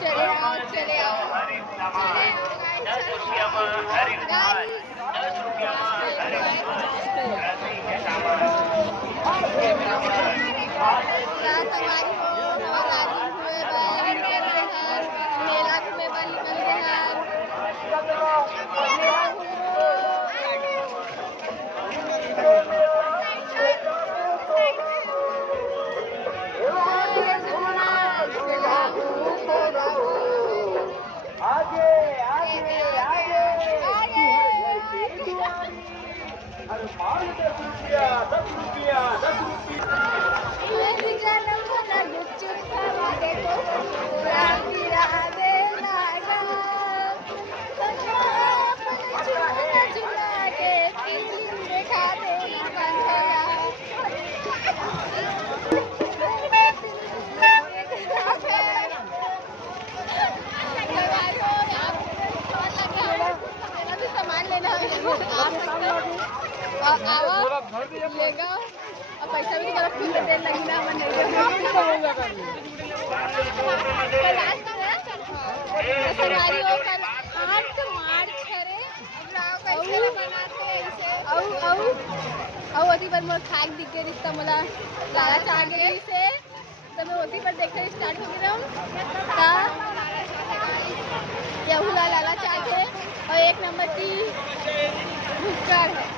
चले आओ चले आओ रात हमारी हो नवरात्रि हुए बा निकल गए हैं मेला घूमे बा निकल गए हैं आगे आगे आगे अरे माल 10 रुपया 10 रुपया 10 रुपया सामान लेना लेगा और पैसा भी तरफ खुद देने लगी ना सवारी हो कल 8 मार्च हरे कैसे बनाते ऐसे औ ओदी पर मोर खाक दिख गई रिश्ता मला लाला चाह गई से तो मैं ओदी पर देखते स्टार्ट हो गया का यहुला लाला चाह के और 1 नंबर की भुक्कर है